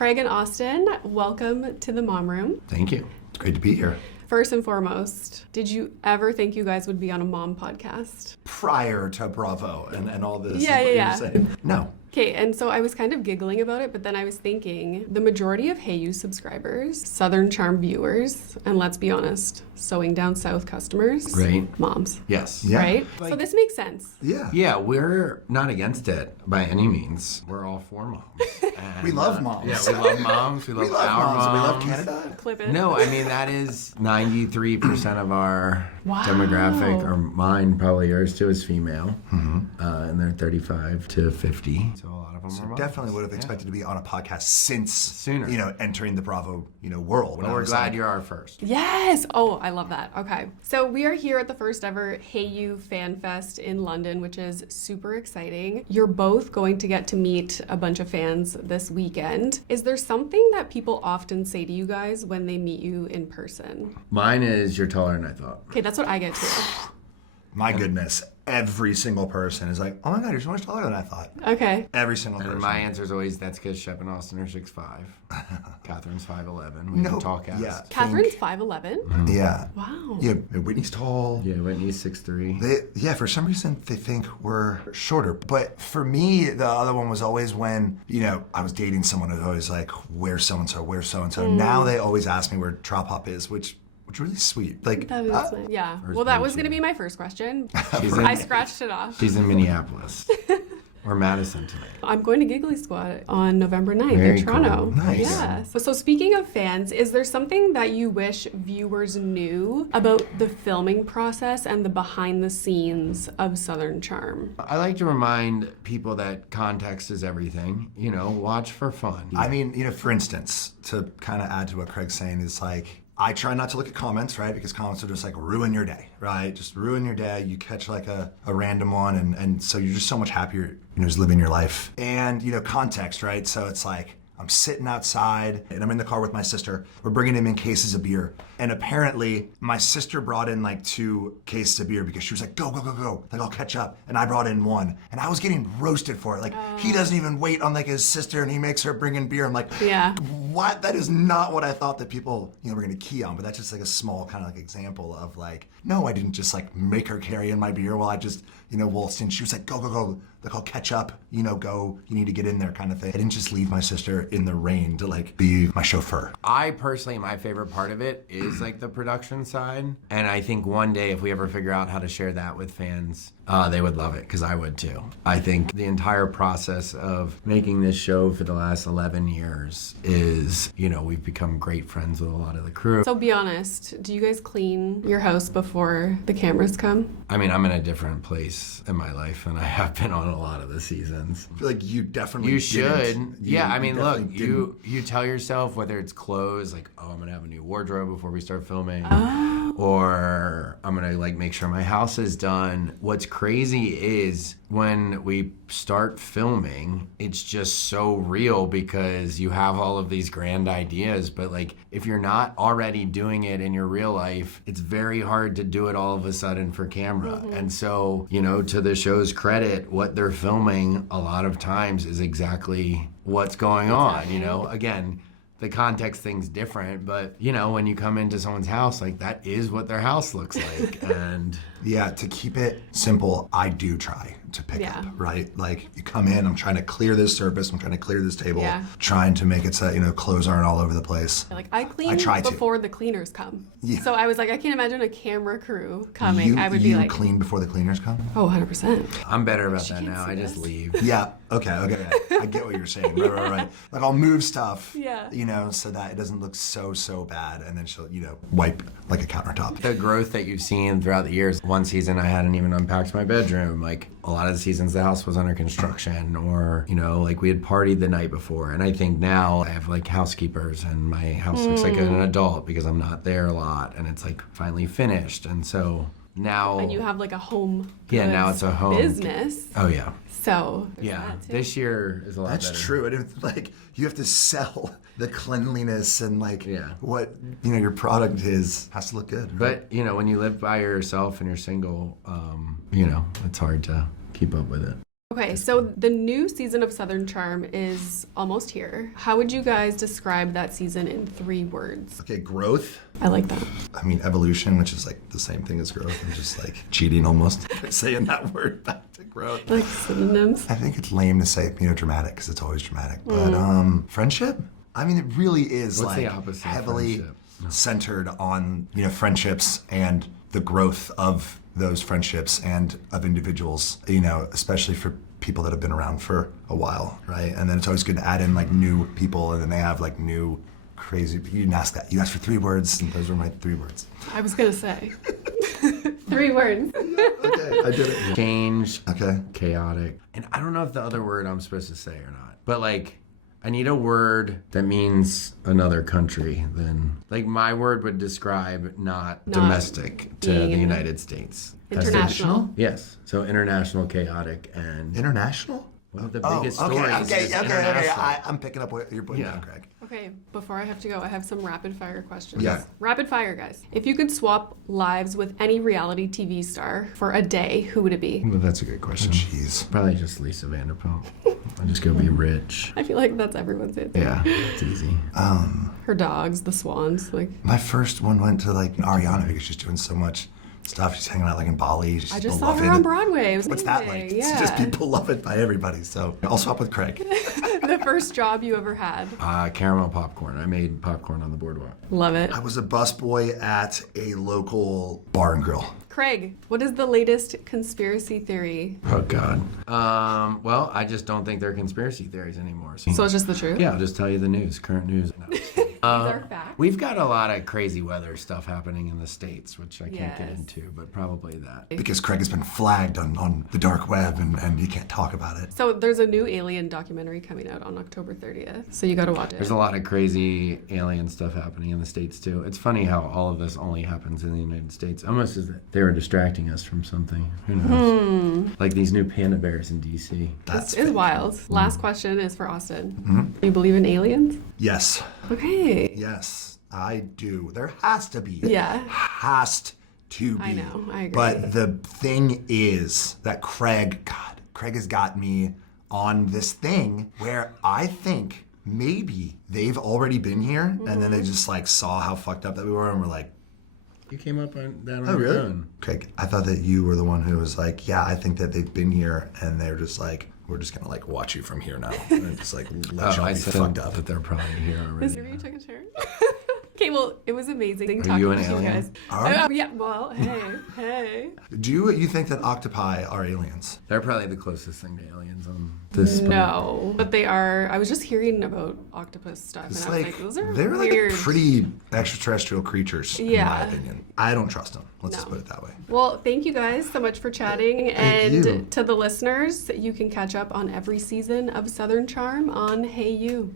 Craig and Austen, welcome to the Mom Room. Thank you. It's great to be here. First and foremost, did you ever think you guys would be on a mom podcast? Prior to Bravo and all this. Yeah. You're saying. No. Okay, and so I was kind of giggling about it, but then I was thinking the majority of Hayu subscribers, Southern Charm viewers, and let's be honest, Sewing Down South customers, Right. moms, Yes. Yeah. right? Like- So this makes sense. Yeah. Yeah, we're not against it by any means. We're all for moms. And, We love moms. Yeah, we love moms. We love, We love our moms. And we love moms. Canada. Clip it. No, I mean, that is 93% of our Wow. demographic, or mine, probably yours too, is female. And they're 35 to 50. So a lot of them are moms. Definitely would have expected to be on a podcast since Sooner. entering the Bravo, world. When Well, I we're was glad like, you're our first. Yes! Oh, I love that. Okay. So we are here at the first ever Hayu FanFest in London, which is super exciting. You're both going to get to meet a bunch of fans this weekend. Is there something that people often say to you guys when they meet you in person? Mine is you're taller than I thought. Okay, that's what I get too. My goodness, every single person is like, oh my God, you're so much taller than I thought. Okay. Every single person. And my answer is always, that's because Shep and Austin are 6'5". Catherine's 5'11". We No, have a tall cast. yeah. Catherine's 5'11". Yeah. Wow. Yeah, Whitney's tall. Yeah, Whitney's 6'3". For some reason, they think we're shorter. But for me, the other one was always when, I was dating someone who was always like, where's so-and-so, where's so-and-so? Now they always ask me where Trop Hop is, which really sweet. Like, That was nice. Yeah. Well, that was going to be my first question. I scratched it off. She's in Minneapolis. Or Madison tonight. I'm going to Giggly Squad on November 9th Very in Toronto. cool. Nice. Yes. So speaking of fans, is there something that you wish viewers knew about the filming process and the behind the scenes of Southern Charm? I like to remind people that context is everything. Watch for fun. I mean, for instance, to kind of add to what Craig's saying, is like, I try not to look at comments, right? Because comments will just like ruin your day, right? Just ruin your day. You catch like a random one, and so you're just so much happier, just living your life. And, context, right? So it's like, I'm sitting outside and I'm in the car with my sister. We're bringing him in cases of beer. And apparently my sister brought in like 2 cases of beer because she was like, go. Like, I'll catch up. And I brought in 1. And I was getting roasted for it. Like, he doesn't even wait on like his sister and he makes her bring in beer. I'm like, Yeah. what? That is not what I thought that people, were going to key on. But that's just like a small kind of like example of like, no, I didn't just like make her carry in my beer while I just, waltzed in. She was like, go. Like, I'll catch up, go, you need to get in there kind of thing. I didn't just leave my sister in the rain to like be my chauffeur. I personally, my favorite part of it is like the production side. And I think one day if we ever figure out how to share that with fans, they would love it, because I would too. I think the entire process of making this show for the last 11 years is, we've become great friends with a lot of the crew. So be honest, do you guys clean your house before the cameras come? I mean, I'm in a different place in my life than I have been on a lot of the seasons. I feel like you definitely You didn't. should. Yeah, I mean, look, definitely didn't. you tell yourself whether it's clothes, like, oh, I'm going to have a new wardrobe before we start filming. Or I'm going to, like, make sure my house is done. What's crazy is when we start filming, it's just so real because you have all of these grand ideas. But, like, if you're not already doing it in your real life, it's very hard to do it all of a sudden for camera. And so, to the show's credit, what they're filming a lot of times is exactly what's going on, Again, the context thing's different, but when you come into someone's house, like, that is what their house looks like. And Yeah, to keep it simple, I do try to pick up, right? Like, you come in, I'm trying to clear this surface, I'm trying to clear this table, trying to make it so, clothes aren't all over the place. Like, I clean try to. before the cleaners come. Yeah. So I was like, I can't imagine a camera crew coming. I would be You like, clean before the cleaners come? oh, 100%. I'm better about that can't now. see I just this. leave. Yeah, okay. I get what you're saying. Right. Like, I'll move stuff, Yeah. so that it doesn't look so bad, and then she'll, wipe like a countertop. The growth that you've seen throughout the years. One season I hadn't even unpacked my bedroom. Like, a lot of the seasons the house was under construction, or, like, we had partied the night before. And I think now I have like housekeepers and my house looks like an adult because I'm not there a lot, and it's like finally finished. And so now, And you have like a home now goods it's a home business. Oh yeah. So there's Yeah. that too. This year is a lot That's better. true. I didn't, like, you have to sell the cleanliness and like Yeah. what your product has to look good. Right? But when you live by yourself and you're single, it's hard to keep up with it. Okay, so the new season of Southern Charm is almost here. How would you guys describe that season in 3 words? Okay, growth. I like that. I mean, evolution, which is like the same thing as growth. I'm just like cheating almost saying that word back to growth. Like synonyms. I think it's lame to say, dramatic, because it's always dramatic. But friendship? I mean, it really is What's the like opposite of heavily friendship? centered on, friendships and the growth of those friendships and of individuals, especially for people that have been around for a while, right? And then it's always good to add in like new people, and then they have like new crazy, you didn't ask that. You asked for 3 words, and those were my 3 words. I was gonna say 3 words. Okay, I did it. Change. Okay. Chaotic. And I don't know if the other word I'm supposed to say or not. But like, I need a word that means another country. Then, like, my word would describe not domestic to the being United States. international. Yes. So international, chaotic, and International? one of the biggest okay, stories is international. I'm picking up what you're putting down, Craig. Okay, before I have to go, I have some rapid fire questions. Yeah. Rapid fire, guys. If you could swap lives with any reality TV star for a day, who would it be? Well, that's a good question. Jeez. Probably just Lisa Vanderpump. I'll just go be rich. I feel like that's everyone's answer. Yeah, it's easy. Her dogs, the swans, like. My first one went to like Ariana because she's doing so much stuff. She's hanging out like in Bali. She's I just saw beloved. her on Broadway. It was What's that amazing. like? Yeah. It's just people beloved by everybody. So I'll swap with Craig. The first job you ever had. Caramel popcorn. I made popcorn on the boardwalk. Love it. I was a busboy at a local bar and grill. Craig, what is the latest conspiracy theory? Oh, God. Well, I just don't think they're conspiracy theories anymore. So it's just the truth? Yeah, I'll just tell you the news, current news. No. These are facts. We've got a lot of crazy weather stuff happening in the States, which I can't get Yes. into, but probably that. Because Craig has been flagged on the dark web and he can't talk about it. So there's a new alien documentary coming out on October 30th. So you got to watch it. There's a lot of crazy alien stuff happening in the States, too. It's funny how all of this only happens in the United States. Almost as if they were distracting us from something. Who knows? Like these new panda bears in D.C. That's This is fake. wild. Last question is for Austen. Do you believe in aliens? Yes. Okay. Yes, I do. There has to be. Yeah. Has to be. I know, I agree. But the thing is that Craig has got me on this thing where I think maybe they've already been here and then they just like saw how fucked up that we were and were like, You came up on that on oh, your really? own. Craig, I thought that you were the one who was like, yeah, I think that they've been here, and they're just like, we're just gonna like watch you from here now, and just like let y'all I be said fucked up. that they're probably here already. Is you took a turn? Okay, well, it was amazing talking you an to you alien? guys. Are you? Yeah, well, hey. Do you think that octopi are aliens? They're probably the closest thing to aliens on this planet. No, but they are. I was just hearing about octopus stuff, It's and I was like, like, those are they're weird. like pretty extraterrestrial creatures, in my Yeah. opinion. I don't trust them. Let's just No. put it that way. Well, thank you guys so much for chatting. Thank And you. to the listeners, you can catch up on every season of Southern Charm on Hayu.